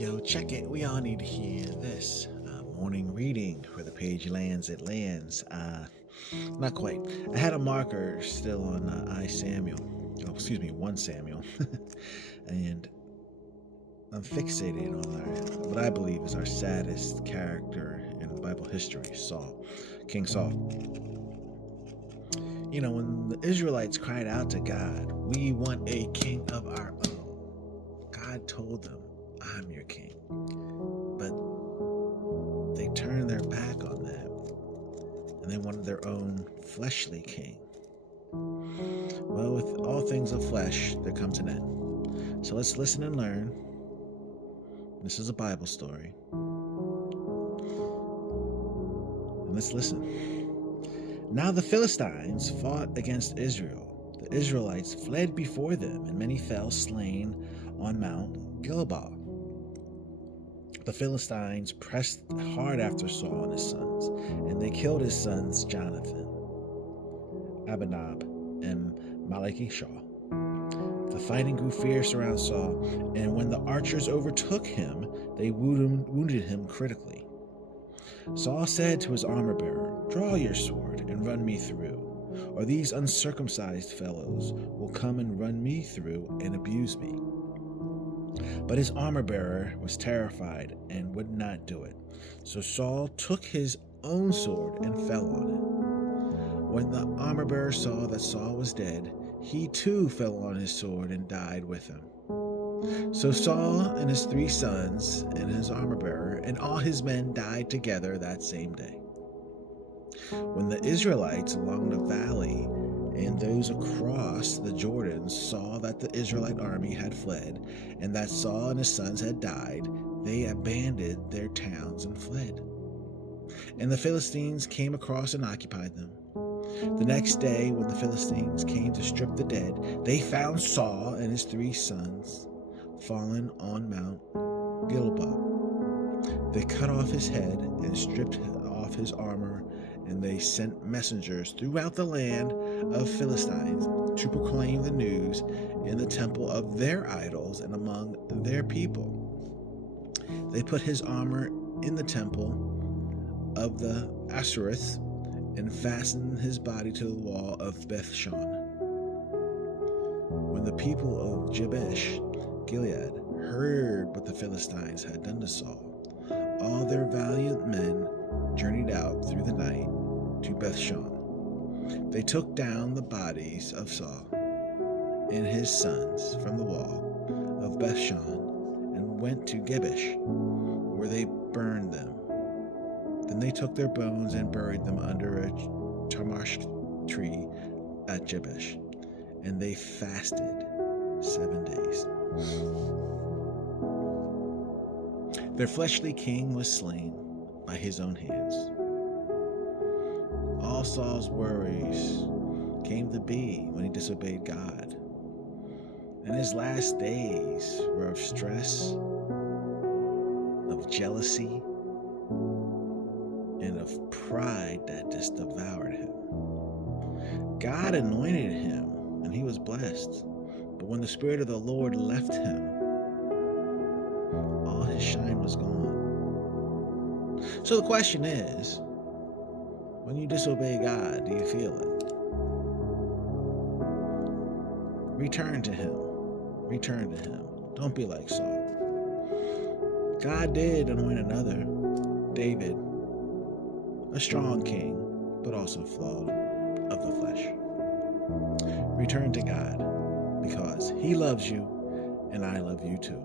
Yo, check it. We all need to hear this. Morning reading. Where the page lands, it lands. Not quite. I had a marker still on 1 Samuel. And I'm fixated on what I believe is our saddest character in Bible history, Saul, King Saul. You know, when the Israelites cried out to God, "We want a king of our own," God told them, "I'm your king." But they turned their back on that, and they wanted their own fleshly king. Well, with all things of flesh, there comes an end. So let's listen and learn. This is a Bible story. And let's listen. Now the Philistines fought against Israel. The Israelites fled before them, and many fell slain on Mount Gilboa. The Philistines pressed hard after Saul and his sons, and they killed his sons Jonathan, Abinab, and Malchishua. The fighting grew fierce around Saul, and when the archers overtook him, they wounded him critically. Saul said to his armor-bearer, "Draw your sword and run me through, or these uncircumcised fellows will come and run me through and abuse me." But his armor-bearer was terrified and would not do it. So Saul took his own sword and fell on it. When the armor-bearer saw that Saul was dead, he too fell on his sword and died with him. So Saul and his 3 sons and his armor-bearer and all his men died together that same day. When the Israelites along the valley and those across the Jordan saw that the Israelite army had fled, and that Saul and his sons had died, they abandoned their towns and fled. And the Philistines came across and occupied them. The next day, when the Philistines came to strip the dead, they found Saul and his 3 sons fallen on Mount Gilboa. They cut off his head and stripped off his armor, and they sent messengers throughout the land of Philistines to proclaim the news in the temple of their idols and among their people. They put his armor in the temple of the Ashereth and fastened his body to the wall of Bethshan. When the people of Jabesh Gilead heard what the Philistines had done to Saul, all their valiant men journeyed out through the night to Bethshan. They took down the bodies of Saul and his sons from the wall of Bethshan and went to Gibesh, where they burned them. Then they took their bones and buried them under a tamash tree at Jabesh, and they fasted 7 days. Their fleshly king was slain by his own hands. All Saul's worries came to be when he disobeyed God. And his last days were of stress, of jealousy, and of pride that just devoured him. God anointed him, and he was blessed. But when the Spirit of the Lord left him, all his shine was gone. So the question is, when you disobey God, do you feel it? Return to him. Return to him. Don't be like Saul. God did anoint another, David, a strong king, but also flawed of the flesh. Return to God, because he loves you and I love you too.